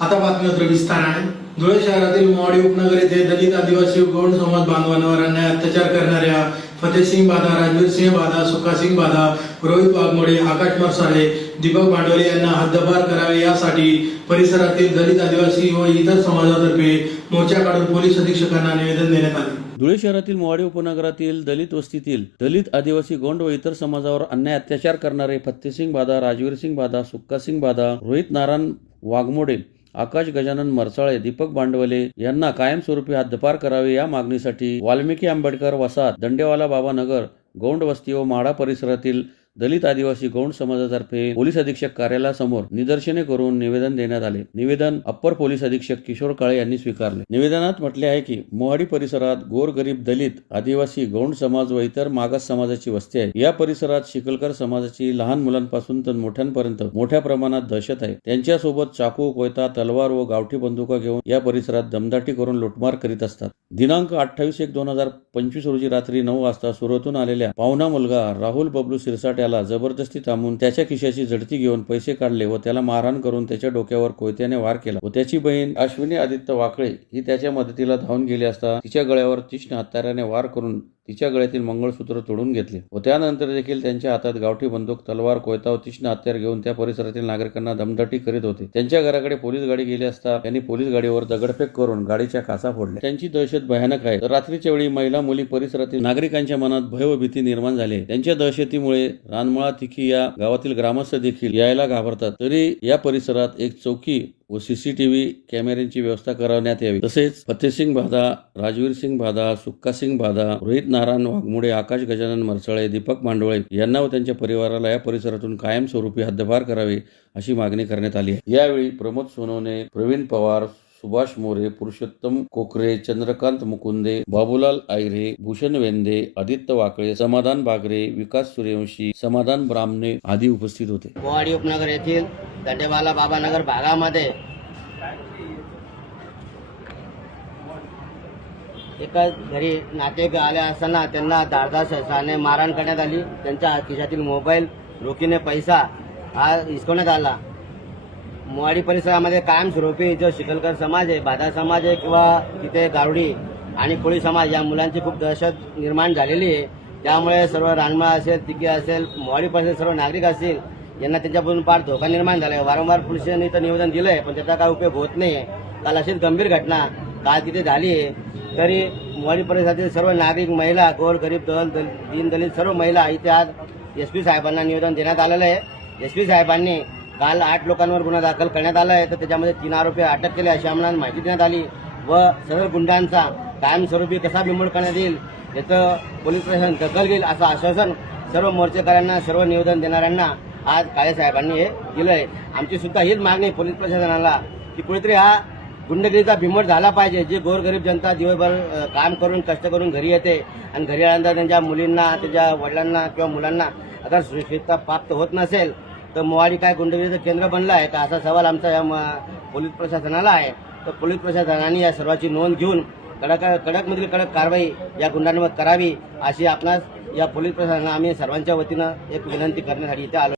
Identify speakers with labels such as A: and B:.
A: आता बातमीपत्र विस्ताराने धुळे शहरातील मोवाडी उपनगर येथे दलित आदिवासी गौड समाज बांधवांवर अन्याय अत्याचार करणाऱ्या फतेहसिंग बाधा राजवीर सिंह बाधा सुखासिंग बाधा रोहित वाघमोडे आकाश मरसाळे दीपक भांडवले यांना हद्दपार करावे यासाठी परिसरातील दलित आदिवासी व इतर समाजातर्फे मोर्चा काढून पोलीस अधीक्षकांना निवेदन देण्यात आले.
B: धुळे शहरातील मोवाडी उपनगरातील दलित वस्तीतील दलित आदिवासी गोंड व इतर समाजावर अन्याय अत्याचार करणारे फत्तेसिंग बाधा राजवीर सिंग बाधा सुक्कासिंग बाधा रोहित नारायण वाघमोडे आकाश गजानन मरसाळे दीपक बांडवले यांना कायमस्वरूपी हद्दपार करावे या मागणीसाठी वाल्मिकी आंबेडकर वसाहत दंडेवाला बाबा नगर गौंड वस्ती व माढा परिसरातील दलित आदिवासी गौंड समाजातर्फे पोलीस अधीक्षक कार्यालयासमोर निदर्शने करून निवेदन देण्यात आले. निवेदन अप्पर पोलीस अधीक्षक किशोर काळे यांनी स्वीकारले. निवेदनात म्हटले आहे की मोहाडी परिसरात गोरगरीब दलित आदिवासी गौंड समाज व इतर मागास समाजाची वस्ती आहे. या परिसरात शिकलकर समाजाची लहान मुलांपासून तर मोठ्यांपर्यंत मोठ्या प्रमाणात दहशत आहे. त्यांच्यासोबत चाकू कोयता तलवार व गावठी बंदुका घेऊन या परिसरात दमदाटी करून लुटमार करीत असतात. दिनांक अठ्ठावीस एक दोन हजार पंचवीस रोजी रात्री नऊ वाजता सुरतून आलेल्या पाहुणा मुलगा राहुल बबलू सिरसाट त्याला जबरदस्ती थांबून त्याच्या खिशाची झडती घेऊन पैसे काढले व त्याला मारहाण करून त्याच्या डोक्यावर कोयत्याने वार केला. व त्याची बहीण अश्विनी आदित्य वाकळे ही त्याच्या मदतीला धावून गेली असता तिच्या गळ्यावर तीक्ष्ण हत्याराने वार करून तिच्या गळ्यातील मंगळसूत्र तोडून घेतले व त्यानंतर देखील त्यांच्या हातात गावठी बंदूक तलवार कोयता व तीक्ष्ण हत्यार घेऊन त्या परिसरातील नागरिकांना दमदाटी करीत होते. त्यांच्या घराकडे पोलीस गाडी गेली असता त्यांनी पोलीस गाडीवर दगडफेक करून गाडीच्या काचा फोडल्या. त्यांची दहशत भयानक आहे. तर रात्रीच्या वेळी महिला मुली परिसरातील नागरिकांच्या मनात भय व भीती निर्माण झाली त्यांच्या दहशतीमुळे रानमळा तिखी या गावातील ग्रामस्थ देखील यायला घाबरतात. तरी या परिसरात एक चौकी व सीसीटीव्ही कॅमेऱ्यांची व्यवस्था करवण्यात यावी. तसेच फतेहसिंग बाधा राजवीर सिंग बाधा सुक्कासिंग बाधा रोहित नारायण वाघमोडे आकाश गजानन मरसळे दीपक मांडोळे यांना व त्यांच्या परिवाराला या परिसरातून कायमस्वरूपी हद्दपार करावे अशी मागणी करण्यात आली आहे. यावेळी प्रमोद सोनवणे प्रवीण पवार सुभाष मोरे पुरुषोत्तम कोकरे चंद्रकांत मुकुंदे बाबूलाल आयरे भूषण वेंदे आदित्य वाकळे समाधान बागरे विकास सूर्यवंशी समाधान ब्राह्मणे आदी उपस्थित होते.
C: मोवाडी उपनगर येथील दंडेवाला बाबानगर भागामध्ये एका घरी नातेवाईक आले असताना त्यांना धारदार शस्त्राने मारहाण करण्यात आली. त्यांच्या खिशातील मोबाईल रोखीने पैसा हा हिसकवण्यात आला. मोवाडी परिसरामध्ये कायमस्वरूपी जो शिकलकर समाज आहे बाधा समाज आहे किंवा तिथे गावडी आणि कोळी समाज या मुलांची खूप दहशत निर्माण झालेली आहे. त्यामुळे सर्व रानमाळ असेल तिकी असेल मोवाडी परिसर सर्व नागरिक असतील यांना त्यांच्यापासून फार धोका निर्माण झाला आहे वारंवार पोलिसांनी तर निवेदन दिलं आहे पण त्याचा काय उपयोग होत नाही आहे काल अशीच गंभीर घटना काल तिथे झाली आहे. तरी मोवाडी परिसरातील सर्व नागरिक महिला गोर गरीब दल दल दीनदलित सर्व महिला इथे आज एस पी साहेबांना निवेदन देण्यात आलेलं आहे. एस पी साहेबांनी काल आठ लोकांवर गुन्हा दाखल करण्यात आला आहे. तर त्याच्यामध्ये तीन आरोपी अटक केले अशी आम्हाला माहिती देण्यात आली व सर्व गुंडांचा कायमस्वरूपी कसा बिमोड करण्यात येईल याचं पोलीस प्रशासन दखल घेईल असं आश्वासन सर्व मोर्चेकऱ्यांना सर्व निवेदन देणाऱ्यांना आज काळे साहेबांनी हे दिलं आहे. आमची सुद्धा हीच मागणी पोलीस प्रशासनाला की कुणीतरी हा गुंडगिरीचा बिमोड झाला पाहिजे. जे गोरगरीब जनता दिवसभर काम करून कष्ट करून घरी येते आणि घरी आल्यानंतर त्यांच्या मुलींना त्यांच्या वडिलांना किंवा मुलांना आता सुरक्षितता प्राप्त होत नसेल तर मोवाडी काय गुंडगिरीचं केंद्र बनलं आहे का असा सवाल आमचा या म- पोलीस प्रशासनाला आहे. तर पोलीस प्रशासनाने या सर्वाची नोंद घेऊन कडक कडकमधील कडक कारवाई या गुंडांवर करावी अशी आपणास या पोलीस प्रशासनाला आम्ही सर्वांच्या वतीनं एक विनंती करण्यासाठी इथे आलो